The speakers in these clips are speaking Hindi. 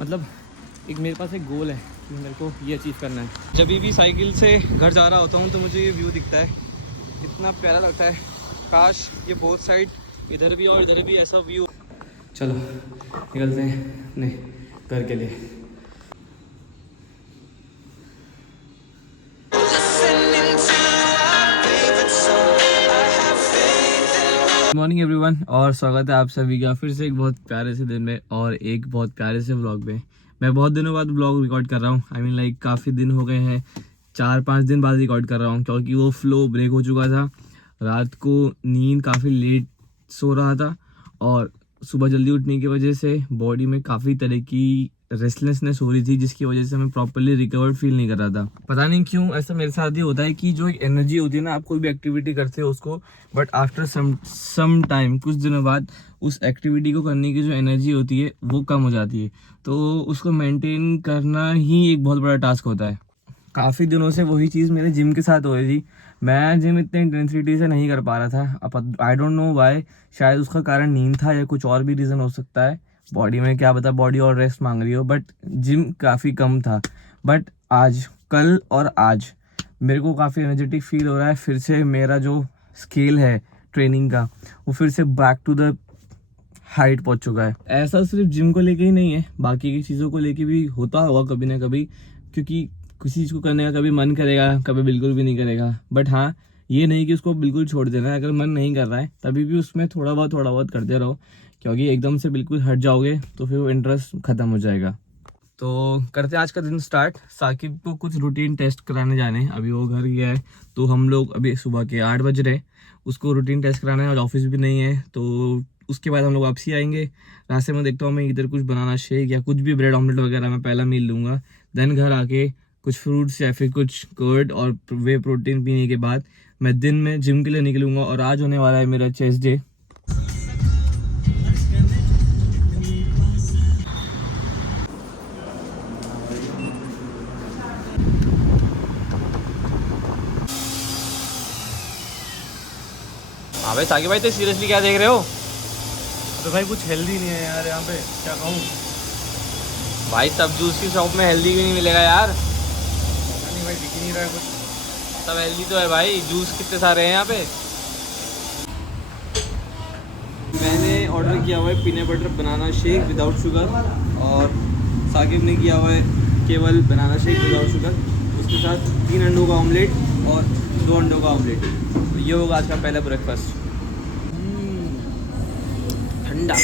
मतलब एक मेरे पास एक गोल है कि मेरे को ये अचीव करना है। जब भी साइकिल से घर जा रहा होता हूँ तो मुझे ये व्यू दिखता है, इतना प्यारा लगता है। काश ये बोथ साइड, इधर भी और इधर भी ऐसा व्यू। चलो निकलते हैं अपने घर के लिए। गुड मॉर्निंग एवरीवन और स्वागत है आप सभी का फिर से एक बहुत प्यारे से दिन में और एक बहुत प्यारे से व्लॉग में। मैं बहुत दिनों बाद व्लॉग रिकॉर्ड कर रहा हूँ। आई मीन लाइक काफ़ी दिन हो गए हैं, 4-5 दिन बाद रिकॉर्ड कर रहा हूँ क्योंकि वो फ्लो ब्रेक हो चुका था। रात को नींद काफ़ी लेट सो रहा था और सुबह जल्दी उठने की वजह से बॉडी में काफ़ी तरह की रेस्टलेसनेस हो रही थी, जिसकी वजह से मैं प्रॉपरली रिकवर्ड फील नहीं कर रहा था। पता नहीं क्यों ऐसा मेरे साथ ही होता है कि जो एक एनर्जी होती है ना, आप कोई भी एक्टिविटी करते हो उसको, बट आफ्टर सम टाइम, कुछ दिनों बाद उस एक्टिविटी को करने की जो एनर्जी होती है वो कम हो जाती है। तो उसको मेंटेन करना ही एक बहुत बड़ा टास्क होता है। काफ़ी दिनों से वही चीज़ मेरे जिम के साथ हो रही थी। मैं जिम इतने इंटेंसिटी से नहीं कर पा रहा था। अब आई डोंट नो वाई, शायद उसका कारण नींद था या कुछ और भी रीज़न हो सकता है। बॉडी में क्या पता, बॉडी और रेस्ट मांग रही हो, बट जिम काफ़ी कम था। बट आज, कल और आज मेरे को काफ़ी एनर्जेटिक फील हो रहा है। फिर से मेरा जो स्केल है ट्रेनिंग का वो फिर से बैक टू द हाइट पहुंच चुका है। ऐसा सिर्फ जिम को लेके ही नहीं है, बाकी की चीज़ों को लेके भी होता होगा कभी ना कभी, क्योंकि किसी चीज़ को करने का कभी मन करेगा, कभी बिल्कुल भी नहीं करेगा। बट हाँ, ये नहीं कि उसको बिल्कुल छोड़ देना है। अगर मन नहीं कर रहा है तभी भी उसमें थोड़ा बहुत करते रहो, क्योंकि एकदम से बिल्कुल हट जाओगे तो फिर वो इंटरेस्ट ख़त्म हो जाएगा। तो करते हैं आज का दिन स्टार्ट। साकिब को कुछ रूटीन टेस्ट कराने जाने हैं, अभी वो घर गया है। तो हम लोग अभी सुबह के 8 बज रहे, उसको रूटीन टेस्ट कराना है और ऑफिस भी नहीं है। तो उसके बाद हम लोग वापसी आएंगे। रास्ते में देखता हूँ मैं इधर कुछ बनाना शेक या कुछ भी ब्रेड ऑमलेट वगैरह मैं पहला मील लूँगा। देन घर आके कुछ फ्रूट्स या फिर कुछ कर्ड और वे प्रोटीन पीने के बाद मैं दिन में जिम के लिए निकलूँगा। और आज होने वाला है मेरा चेस्ट डे। हाँ भाई साकिब भाई, तो सीरियसली क्या देख रहे हो? तो भाई कुछ हेल्दी नहीं है यार यहाँ पे, क्या कहूँ। भाई सब जूस की शॉप में हेल्दी भी नहीं मिलेगा यार। पता नहीं भाई, दिख ही नहीं रहा है कुछ। सब हेल्दी तो है भाई, जूस कितने सारे हैं यहाँ पे। मैंने ऑर्डर किया हुआ है peanut butter banana shake without sugar, और साकिब ने किया हुआ है केवल बनाना शेक विदाउट शुगर। उसके साथ 3 अंडों का ऑमलेट और 2 अंडों का ऑमलेट। तो ये होगा आज का पहला ब्रेकफास्ट। ठंडा।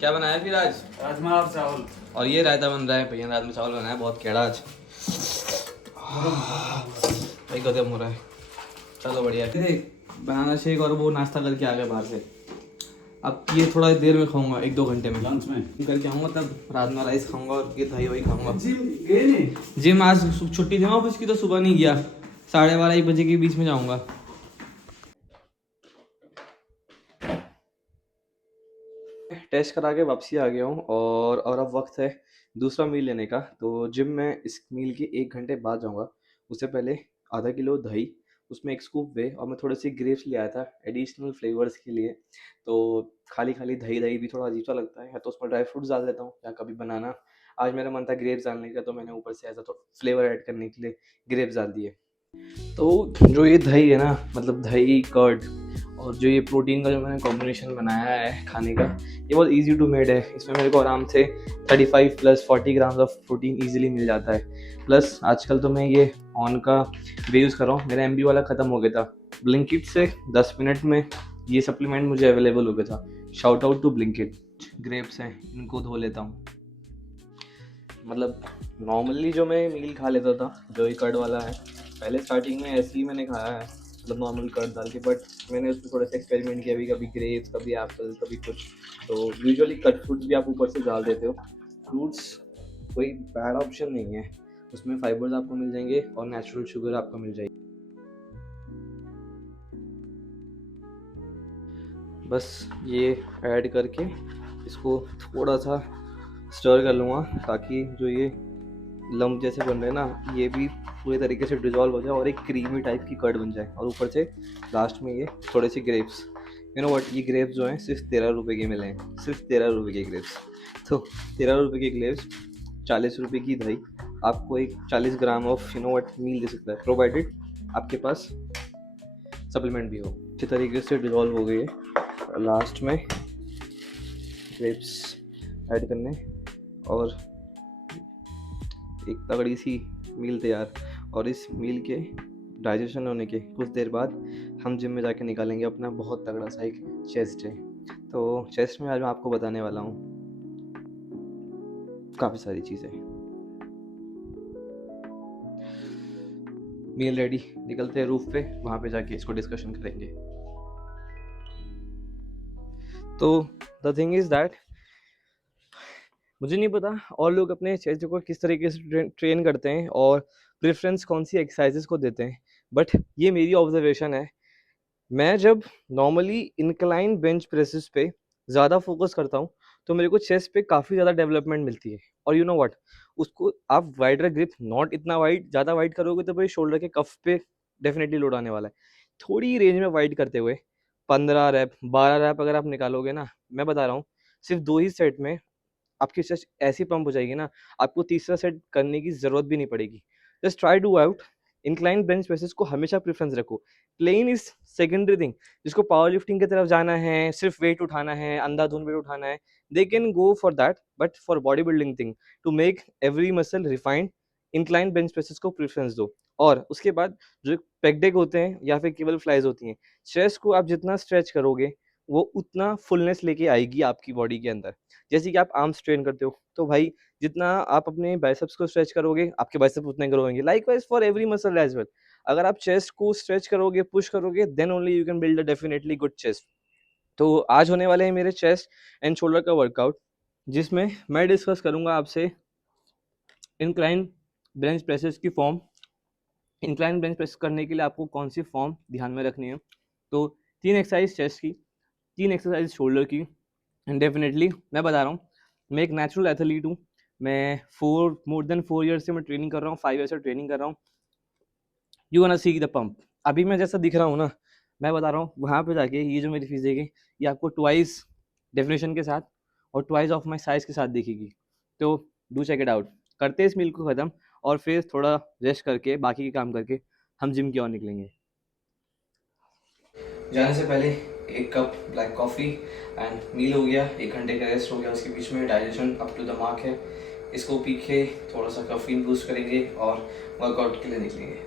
क्या बनाया फिर आज? राजमा और चावल। और ये रायता बन रहा है भैया, रात में चावल बनाया, बहुत केड़ा आज भाई, गजब हो रहा है। चलो बढ़िया है। बनाना शेक और वो नाश्ता करके आ गए बाहर से। अब ये थोड़ा देर में खाऊंगा, 1-2 घंटे में लंच में करके आऊँगा, तब राजमा राइस खाऊंगा और ये दही वही खाऊंगा। जिम गए नहीं? जिम आज छुट्टी थी ऑफिस की, तो सुबह नहीं गया। 12:30-1 बजे के बीच में जाऊंगा। टेस्ट करा के वापसी आ गया हूँ और अब वक्त है दूसरा मील लेने का। तो जिम में इस मील के 1 घंटे बाद जाऊँगा। उससे पहले आधा किलो दही, उसमें 1 स्कूप वे और मैं थोड़े से ग्रेप्स ले आया था एडिशनल फ्लेवर्स के लिए। तो खाली खाली दही दही भी थोड़ा अजीब सा लगता है, या तो उसमें ड्राई फ्रूट्स डाल देता हूँ या कभी बनाना। आज मेरा मन था ग्रेप्स डालने का, तो मैंने ऊपर से ऐसा तो फ्लेवर ऐड करने के लिए ग्रेप्स डाल दिए। तो जो ये दही है ना, मतलब दही कर्ड और जो ये प्रोटीन का जो मैंने कॉम्बिनेशन बनाया है खाने का, ये बहुत इजी टू मेड है। इसमें मेरे को आराम से 35 + 40 ग्राम्स ऑफ प्रोटीन इजीली मिल जाता है। प्लस आजकल तो मैं ये ऑन का वे यूज़ कर रहा हूँ, मेरा MB वाला ख़त्म हो गया था। ब्लिंकिट से 10 मिनट में ये सप्लीमेंट मुझे अवेलेबल हो गया था। Shout out to Blinkit. Grapes हैं, इनको धो लेता हूँ। मतलब नॉर्मली जो मैं मील खा लेता था, जो ये कर्ड वाला है, पहले स्टार्टिंग में ऐसे ही मैंने खाया है, मतलब नॉर्मल कर्ड डाल के। बट मैंने उसमें थोड़ा सा एक्सपेरिमेंट किया, कभी ग्रेप्स, कभी एप्पल, कभी कुछ। तो यूजुअली कट फ्रूट्स भी आप ऊपर से डाल देते हो। फ्रूट्स कोई बैड ऑप्शन नहीं है, उसमें फाइबर्स आपको मिल जाएंगे और नेचुरल शुगर आपको मिल जाएगी। बस ये ऐड करके इसको थोड़ा सा स्टर कर लूँगा, ताकि जो ये लम्ब जैसे बन रहे हैं ना, ये भी पूरे तरीके से डिजॉल्व हो जाए और एक क्रीमी टाइप की कर्ड बन जाए। और ऊपर से लास्ट में ये थोड़े से ग्रेप्स, यू नो व्हाट, ये ग्रेप्स जो हैं सिर्फ 13 रुपये के मिले हैं, सिर्फ 13 रुपये के ग्रेप्स। तो 13 रुपये के ग्रेप्स, 40 रुपये की दही आपको एक 40 gram of you know what meal दे सकता है, प्रोवाइडेड आपके पास सप्लीमेंट भी हो। अच्छी तरीके से डिजॉल्व हो गई है। लास्ट में ग्रेप्स ऐड करने और एक तगड़ी सी मील तैयार। और इस मील के डाइजेशन होने के कुछ देर बाद हम जिम में जाके निकालेंगे अपना बहुत तगड़ा सा एक चेस्ट है। तो चेस्ट में आज मैं आपको बताने वाला हूँ काफ़ी सारी चीज़ें। मील रेडी, निकलते हैं रूफ पे, वहाँ पे जाके इसको डिस्कशन करेंगे। तो द थिंग इज़ दैट मुझे नहीं पता और लोग अपने चेस्ट को किस तरीके से ट्रेन करते हैं और प्रेफरेंस कौन सी एक्सरसाइजेस को देते हैं, बट ये मेरी ऑब्जर्वेशन है। मैं जब नॉर्मली इंक्लाइन बेंच प्रेसेस पे ज़्यादा फोकस करता हूँ तो मेरे को चेस्ट पे काफ़ी ज़्यादा डेवलपमेंट मिलती है। और यू नो व्हाट, उसको आप वाइडर ग्रिप, नॉट इतना वाइड, ज़्यादा वाइड करोगे तो भाई शोल्डर के कफ पे डेफिनेटली लोड आने वाला है। थोड़ी रेंज में वाइड करते हुए 15 रैप 12 रैप अगर आप निकालोगे ना, मैं बता रहा हूँ सिर्फ 2 ही सेट में आपकी चेस्ट ऐसी पंप हो जाएगी ना, आपको तीसरा सेट करने की ज़रूरत भी नहीं पड़ेगी। Just try to out. Incline bench presses को हमेशा प्रेफरेंस रखो। Plain is secondary thing. जिसको पावर लिफ्टिंग की तरफ जाना है, सिर्फ वेट उठाना है, अंधाधुंध वेट उठाना है, they can go for that, but for body building thing to make every muscle refined, incline bench presses को प्रेफरेंस दो। और उसके बाद जो पेग डेक होते हैं या फिर केबल फ्लाइज होती हैं, चेस्ट को आप जितना स्ट्रेच करोगे वो उतना फुलनेस लेके आएगी आपकी बॉडी के अंदर। जैसे कि आप आर्म्स ट्रेन करते हो तो भाई जितना आप अपने बाइसेप्स को स्ट्रेच करोगे आपके बाइसेप्स उतने ग्रो होंगे। Likewise for every muscle as well. अगर आप चेस्ट को स्ट्रेच करोगे, पुश करोगे, then only you can build a definitely good chest. तो आज होने वाले हैं मेरे चेस्ट एंड शोल्डर का वर्कआउट, जिसमें मैं डिस्कस करूंगा आपसे इंक्लाइन बेंच प्रेसेस की फॉर्म। इंक्लाइन बेंच प्रेस करने के लिए आपको कौन सी फॉर्म ध्यान में रखनी है। तो 3 एक्सरसाइज चेस्ट की, 3 एक्सरसाइज शोल्डर की। एंड डेफिनेटली मैं बता रहा हूँ, मैं एक नेचुरल एथलीट हूँ। मैं मोर देन 4 ईयर्स से मैं ट्रेनिंग कर रहा हूँ, 5 ईयर्स से ट्रेनिंग कर रहा हूँ। You want see the pump. अभी मैं जैसा दिख रहा हूँ ना, मैं बता रहा हूँ वहाँ पे जाके ये जो मेरी फिजिक है ये आपको ट्वाइस डेफिनेशन के साथ और ट्वाइस ऑफ माई साइज के साथ दिखेगी। तो डू चेक इट आउट। करते हैं इस मील को ख़त्म और फिर थोड़ा रेस्ट करके बाकी के काम करके हम जिम की ओर निकलेंगे। जाने से पहले 1 कप ब्लैक कॉफ़ी एंड मील हो गया, 1 घंटे का रेस्ट हो गया, उसके बीच में digestion up to the mark है। इसको पी के थोड़ा सा कैफीन बूस्ट करेंगे और वर्कआउट के लिए निकलेंगे।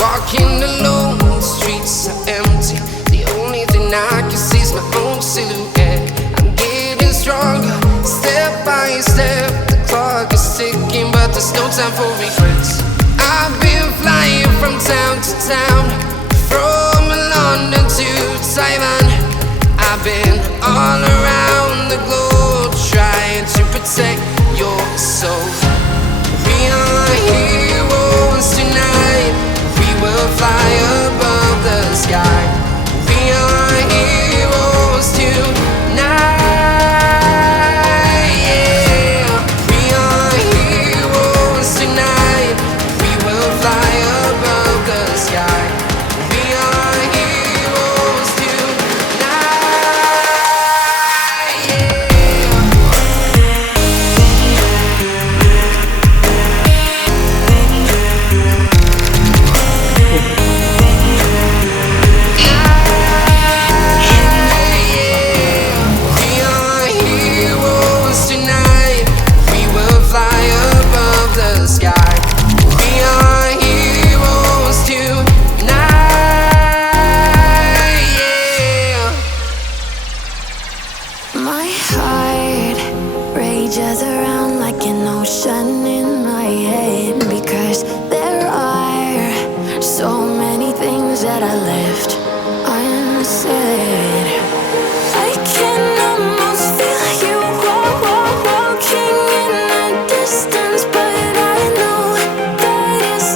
Walking alone, the streets are empty. The only thing I can see is my own silhouette. I'm getting stronger, step by step. The clock is ticking, but there's no time for regrets. I've been flying from town to town, from London to Taiwan. I've been all around the globe, trying to protect your soul. We are heroes tonight. We'll fly above the sky. We are heroes tonight. Yeah. We are heroes tonight. We will fly above the sky. We are heroes tonight. Yeah. We are heroes tonight. We will fly above the sky. We are heroes tonight. Yeah. My heart rages around like an ocean in my head, because there are so many things that I left unsaid. I can almost feel you walking in the distance, but I know that it's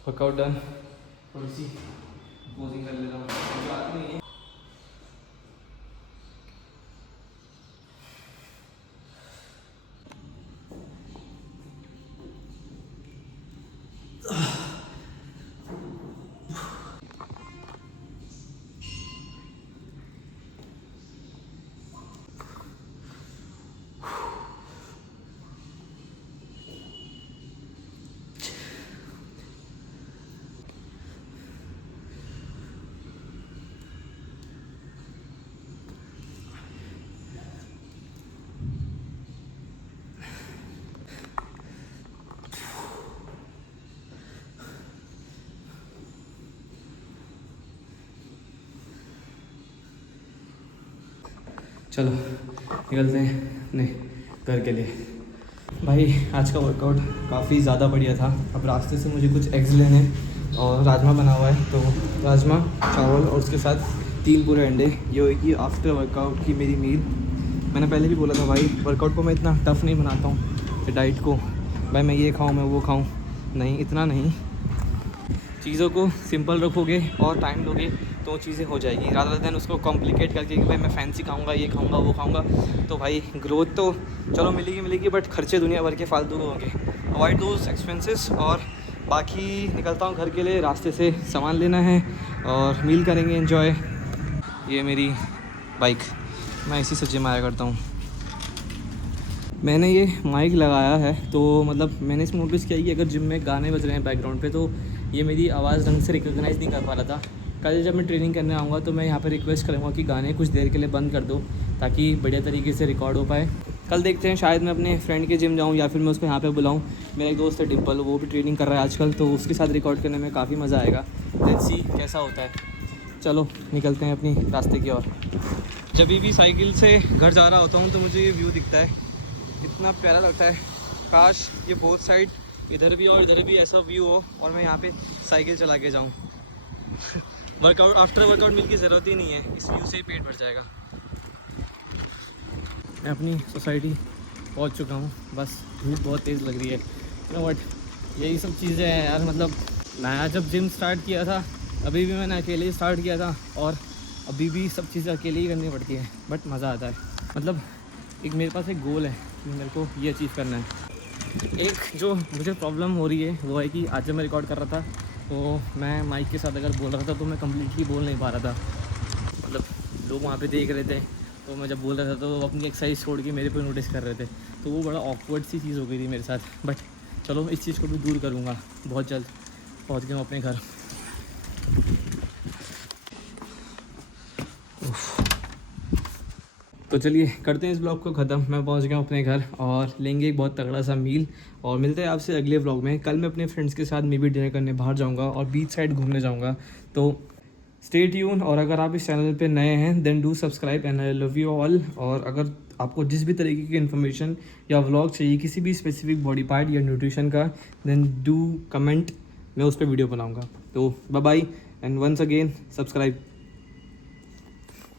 workout done, थोड़ी सी पोजिंग कर लेता हूँ, बात नहीं है। चलो निकलते हैं नहीं घर के लिए। भाई आज का वर्कआउट काफ़ी ज़्यादा बढ़िया था। अब रास्ते से मुझे कुछ एग्स लेने हैं और राजमा बना हुआ है, तो राजमा चावल और उसके साथ 3 पूरे अंडे, ये होगी आफ्टर वर्कआउट की मेरी मील। मैंने पहले भी बोला था भाई वर्कआउट को मैं इतना टफ़ नहीं बनाता हूँ कि डाइट को भाई मैं ये खाऊँ मैं वो खाऊँ, नहीं इतना नहीं। चीज़ों को सिंपल रखोगे और टाइम दोगे तो चीज़ें हो जाएगी, रादर देन उसको कॉम्प्लिकेट करके कि भाई मैं फैंसी खाऊंगा, ये खाऊंगा, वो खाऊंगा, तो भाई ग्रोथ तो चलो मिलेगी बट खर्चे दुनिया भर के फालतू होंगे। Avoid those expenses. और बाकी निकलता हूँ घर के लिए, रास्ते से सामान लेना है और मील करेंगे एंजॉय। ये मेरी बाइक, मैं इसी से जिम आया करता हूँ। मैंने ये माइक लगाया है तो मतलब मैंने इसमें नोटिस किया कि अगर जिम में गाने बज रहे हैं बैकग्राउंड पे तो ये मेरी आवाज़ ढंग से रिकॉग्नाइज़ नहीं कर पा रहा था। कल जब मैं ट्रेनिंग करने आऊँगा तो मैं यहाँ पर रिक्वेस्ट करूँगा कि गाने कुछ देर के लिए बंद कर दो ताकि बढ़िया तरीके से रिकॉर्ड हो पाए। कल देखते हैं, शायद मैं अपने फ्रेंड के जिम जाऊँ या फिर मैं उसको यहाँ पे बुलाऊँ। मेरा एक दोस्त है डिम्पल, वो भी ट्रेनिंग कर रहा है आजकल, तो उसके साथ रिकॉर्ड करने में काफ़ी मज़ा आएगा। लेट्स सी कैसा होता है। चलो निकलते हैं अपनी रास्ते की ओर। जब भी साइकिल से घर जा रहा होता हूँ तो मुझे ये व्यू दिखता है, इतना प्यारा लगता है। काश ये बोथ साइड इधर भी और इधर भी ऐसा व्यू हो और मैं यहाँ पे साइकिल चला के जाऊँ। वर्कआउट आफ्टर वर्कआउट मील की ज़रूरत ही नहीं है, इस व्यू से ही पेट भर जाएगा। मैं अपनी सोसाइटी पहुँच चुका हूँ, बस धूप बहुत तेज़ लग रही है। नो बट यही सब चीज़ें हैं यार, मतलब नया जब जिम स्टार्ट किया था अभी भी मैंने अकेले ही स्टार्ट किया था और अभी भी सब चीज़ें अकेले ही करनी पड़ती है, बट मज़ा आता है। मतलब एक मेरे पास एक गोल है कि मेरे को ये अचीव करना है। एक जो मुझे प्रॉब्लम हो रही है वो है कि आज जब मैं रिकॉर्ड कर रहा था तो मैं माइक के साथ अगर बोल रहा था तो मैं कम्प्लीटली बोल नहीं पा रहा था। मतलब लोग वहाँ पे देख रहे थे तो मैं जब बोल रहा था तो वो अपनी एक्सरसाइज छोड़ के मेरे पे नोटिस कर रहे थे, तो वो बड़ा ऑकवर्ड सी चीज़ हो गई थी मेरे साथ। बट चलो इस चीज़ को भी दूर करूँगा, बहुत जल्द पहुँच गया हूँ अपने घर। तो चलिए करते हैं इस ब्लॉग को ख़त्म। मैं पहुंच गया हूं अपने घर और लेंगे एक बहुत तगड़ा सा मील और मिलते हैं आपसे अगले ब्लॉग में। कल मैं अपने फ्रेंड्स के साथ मे भी डिनर करने बाहर जाऊंगा और बीच साइड घूमने जाऊंगा, तो स्टे ट्यून। और अगर आप इस चैनल पे नए हैं then do subscribe and I love you all. और अगर आपको जिस भी तरीके की इन्फॉर्मेशन या व्लॉग चाहिए किसी भी स्पेसिफिक बॉडी पार्ट या न्यूट्रिशन का देन डू कमेंट, मैं उस पर वीडियो बनाऊँगा। तो bye bye and once again subscribe.